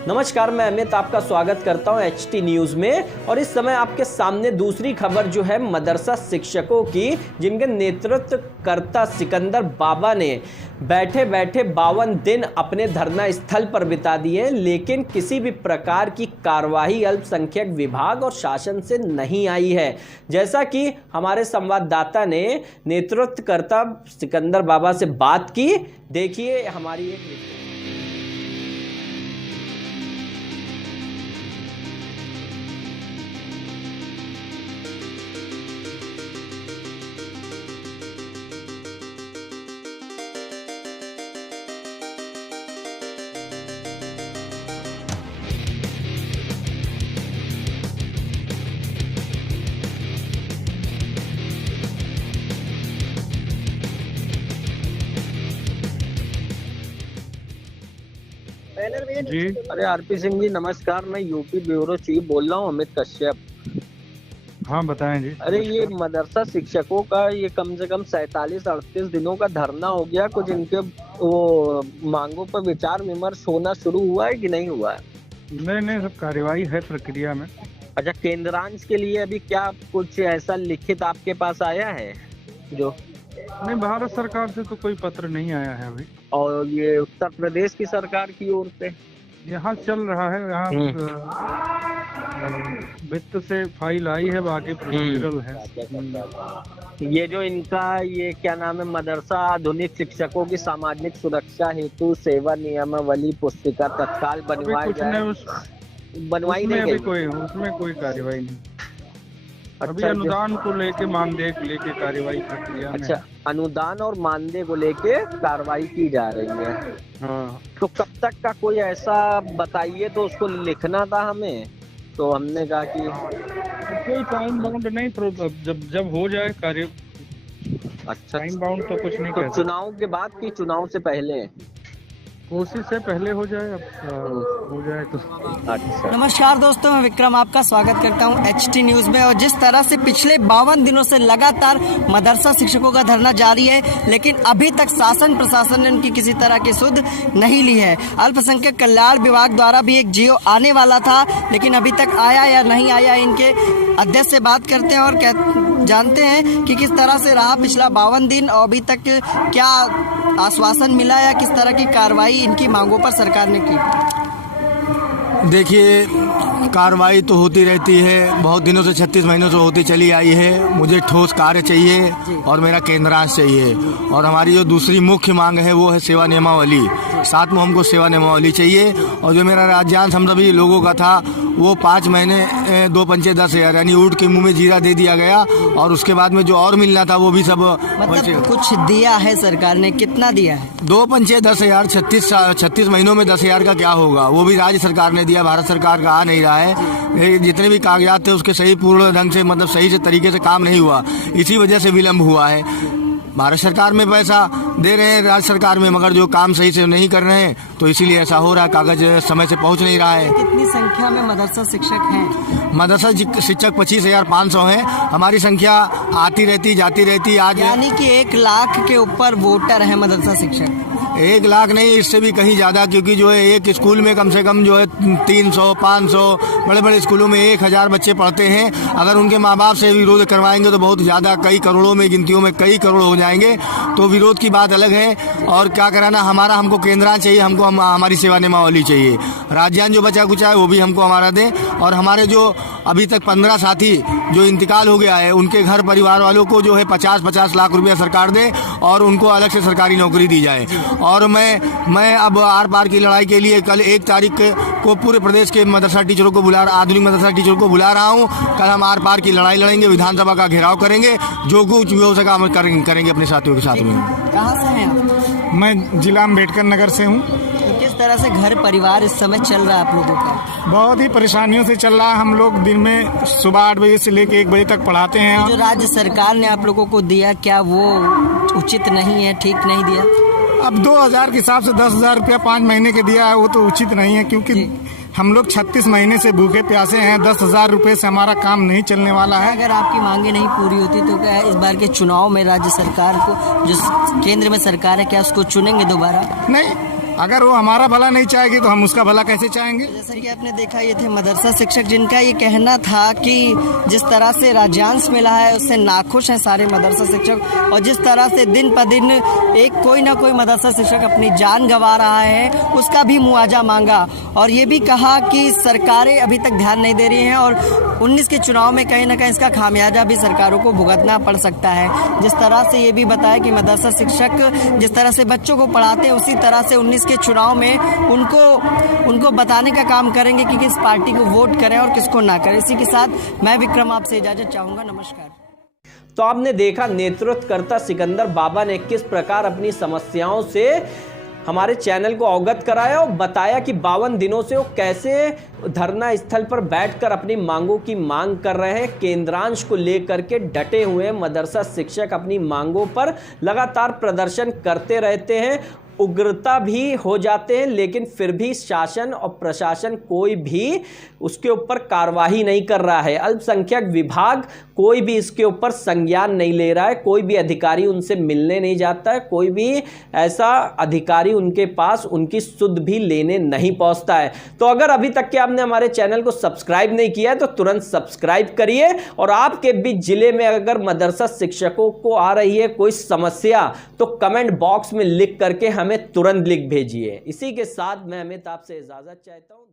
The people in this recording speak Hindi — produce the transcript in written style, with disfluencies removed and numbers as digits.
नमस्कार, मैं अमित आपका स्वागत करता हूं एचटी न्यूज़ में। और इस समय आपके सामने दूसरी खबर जो है मदरसा शिक्षकों की, जिनके नेतृत्वकर्ता सिकंदर बाबा ने बैठे बैठे 52 दिन अपने धरना स्थल पर बिता दिए, लेकिन किसी भी प्रकार की कार्रवाई अल्पसंख्यक विभाग और शासन से नहीं आई है। जैसा कि हमारे संवाददाता ने नेतृत्वकर्ता सिकंदर बाबा से बात की, देखिए हमारी एक रिपोर्ट। जी, अरे आरपी सिंह जी नमस्कार। मैं यूपी ब्यूरो चीफ बोल रहा हूँ, अमित कश्यप। हाँ बताएं जी। अरे ये मदरसा शिक्षकों का ये कम से कम 47-38 दिनों का धरना हो गया। कुछ इनके वो मांगों पर विचार विमर्श होना शुरू हुआ है कि नहीं हुआ है? नहीं, सब कार्यवाही है प्रक्रिया में। अच्छा, केंद्रांश के लिए अभी क्या कुछ ऐसा लिखित आपके पास आया है जो? नहीं, भारत सरकार से तो कोई पत्र नहीं आया है अभी। और ये उत्तर प्रदेश की सरकार की ओर से यहाँ चल रहा है, यहाँ वित्त से फाइल आई है, बाकी प्रोसीजरल है। ये जो इनका ये क्या नाम है, मदरसा आधुनिक शिक्षकों की सामाजिक सुरक्षा हेतु सेवा नियमावली पुस्तिका तत्काल बनवाई जाए, बनवाई नहीं गई। उसमें कोई कार्रवाई नहीं। अभी अच्छा, अनुदान को लेके मानदेय को लेके कार्रवाई प्रक्रिया में। अच्छा, अनुदान और मानदेय को लेके कार्रवाई की जा रही है। हाँ, तो कब तक का कोई ऐसा बताइए, तो उसको लिखना था हमें। तो हमने कहा कि कोई टाइम बाउंड नहीं, तो जब हो जाए कार्य। अच्छा, टाइम बाउंड तो कुछ नहीं तो कहते। चुनाव के बाद की चुनाव से पहले कोशिश से पहले हो जाए, अब हो जाए तो। अच्छा, नमस्कार दोस्तों, मैं विक्रम आपका स्वागत करता हूं एचटी न्यूज़ में। और जिस तरह से पिछले 52 दिनों से लगातार मदरसा शिक्षकों का धरना जारी है, लेकिन अभी तक शासन प्रशासन ने उनकी किसी तरह की सुध नहीं ली है। अल्पसंख्यक कल्याण विभाग द्वारा भी एक जियो आने वाला था, लेकिन अभी तक आया या नहीं आया, इनके अध्यक्ष से बात करते हैं और जानते हैं कि किस तरह से रहा पिछला 52 दिन और अभी तक क्या आश्वासन मिला या किस तरह की कार्रवाई इनकी मांगों पर सरकार ने की। देखिए, कार्रवाई तो होती रहती है, बहुत दिनों से 36 महीनों से होती चली आई है। मुझे ठोस कार्य चाहिए और मेरा केंद्रांश चाहिए। और हमारी जो दूसरी मुख्य मांग है वो है सेवा नियमावली। साथ में हमको सेवा नियमावली चाहिए। और जो मेरा राज्यांश हम सभी लोगों का था वो 5 महीने 2 पंचे 10,000 यानी ऊँट के मुंह में जीरा दे दिया गया। और उसके बाद में जो और मिलना था वो भी सब मतलब कुछ दिया है सरकार ने, कितना दिया है? 2 पंचे 10,000, 36 महीनों में 10,000 का क्या होगा? वो भी राज्य सरकार ने दिया, भारत सरकार का आ नहीं रहा है। जितने भी कागजात थे उसके सही पूर्ण ढंग से, मतलब सही से तरीके से काम नहीं हुआ, इसी वजह से विलम्ब हुआ है। भारत सरकार में पैसा दे रहे हैं, राज्य सरकार में, मगर जो काम सही से नहीं कर रहे हैं, तो इसीलिए ऐसा हो रहा है। कागज समय से पहुंच नहीं रहा है। कितनी संख्या में मदरसा शिक्षक हैं? मदरसा शिक्षक 25,500 हैं। हमारी संख्या आती रहती जाती रहती। आज यानी कि 1 लाख के ऊपर वोटर है मदरसा शिक्षक। 1 लाख नहीं, इससे भी कहीं ज़्यादा, क्योंकि जो है एक स्कूल में कम से कम जो है 300, 500, बड़े बड़े स्कूलों में 1000 बच्चे पढ़ते हैं। अगर उनके माँ बाप से विरोध करवाएंगे तो बहुत ज़्यादा, कई करोड़ों में, गिनतियों में कई करोड़ हो जाएंगे। तो विरोध की बात अलग है। और क्या कराना, हमको केंद्रांश चाहिए, हमको हमारी सेवा नियमावली चाहिए। राज्यान जो बचा कुचा है वो भी हमको हमारा दें। और हमारे जो अभी तक 15 साथी जो इंतकाल हो गया है, उनके घर परिवार वालों को जो है 50-50 लाख रुपया सरकार दे और उनको अलग से सरकारी नौकरी दी जाए। और मैं अब आर पार की लड़ाई के लिए कल 1 तारीख को पूरे प्रदेश के मदरसा टीचरों को आधुनिक मदरसा टीचरों को बुला रहा हूँ। कल हम आर पार की लड़ाई लड़ेंगे, विधानसभा का घेराव करेंगे, जो कुछ भी हो सका हम करेंगे अपने साथियों के साथ में। कहाँ से हैं आप? मैं जिला अम्बेडकर नगर से हूँ। तो किस तरह से घर परिवार इस समय चल रहा है आप लोगों का? बहुत ही परेशानियों से चल रहा है। हम लोग दिन में सुबह 8 बजे से लेकर 1 बजे तक पढ़ाते हैं। जो राज्य सरकार ने आप लोगों को दिया, क्या वो उचित नहीं है, ठीक नहीं दिया? अब 2000 के हिसाब से 10,000 रुपया 5 महीने के दिया है, वो तो उचित नहीं है, क्योंकि हम लोग 36 महीने से भूखे प्यासे हैं। 10,000 रुपये से हमारा काम नहीं चलने वाला है। अगर आपकी मांगे नहीं पूरी होती तो क्या इस बार के चुनाव में राज्य सरकार को, जो केंद्र में सरकार है, क्या उसको चुनेंगे दोबारा? नहीं, अगर वो हमारा भला नहीं चाहेगी तो हम उसका भला कैसे चाहेंगे। जैसा कि आपने देखा, ये थे मदरसा शिक्षक जिनका ये कहना था कि जिस तरह से राज्यांश मिला है उससे नाखुश हैं सारे मदरसा शिक्षक, और जिस तरह से दिन पर दिन एक कोई ना कोई मदरसा शिक्षक अपनी जान गंवा रहा है उसका भी मुआवजा मांगा। और ये भी कहा कि सरकारें अभी तक ध्यान नहीं दे रही हैं और 19 के चुनाव में कहीं ना कहीं इसका खामियाजा भी सरकारों को भुगतना पड़ सकता है। जिस तरह से ये भी बताया कि मदरसा शिक्षक जिस तरह से बच्चों को पढ़ाते हैं उसी तरह से 19 के चुनाव में उनको बताने का काम करेंगे कि किस पार्टी को वोट करें और किसको ना करें। इसी के साथ मैं विक्रम आपसे इजाजत चाहूँगा। नमस्कार। तो आपने देखा नेतृत्वकर्ता सिकंदर बाबा ने किस प्रकार अपनी समस्याओं से हमारे चैनल को अवगत कराया और बताया कि 52 दिनों से वो कैसे धरना स्थल पर बैठकर अपनी मांगों की मांग कर रहे हैं। केंद्रांश को लेकर के डटे हुए मदरसा शिक्षक अपनी मांगों पर लगातार प्रदर्शन करते रहते हैं, उग्रता भी हो जाते हैं, लेकिन फिर भी शासन और प्रशासन कोई भी उसके ऊपर कार्रवाई नहीं कर रहा है। अल्पसंख्यक विभाग कोई भी इसके ऊपर संज्ञान नहीं ले रहा है, कोई भी अधिकारी उनसे मिलने नहीं जाता है, कोई भी ऐसा अधिकारी उनके पास उनकी सुध भी लेने नहीं पहुंचता है। तो अगर अभी तक के आपने हमारे चैनल को सब्सक्राइब नहीं किया है तो तुरंत सब्सक्राइब करिए, और आपके भी जिले में अगर मदरसा शिक्षकों को आ रही है कोई समस्या तो कमेंट बॉक्स में लिख करके हमें तुरंत लिख भेजिए। इसी के साथ मैं अमित आपसे इजाजत चाहता हूं।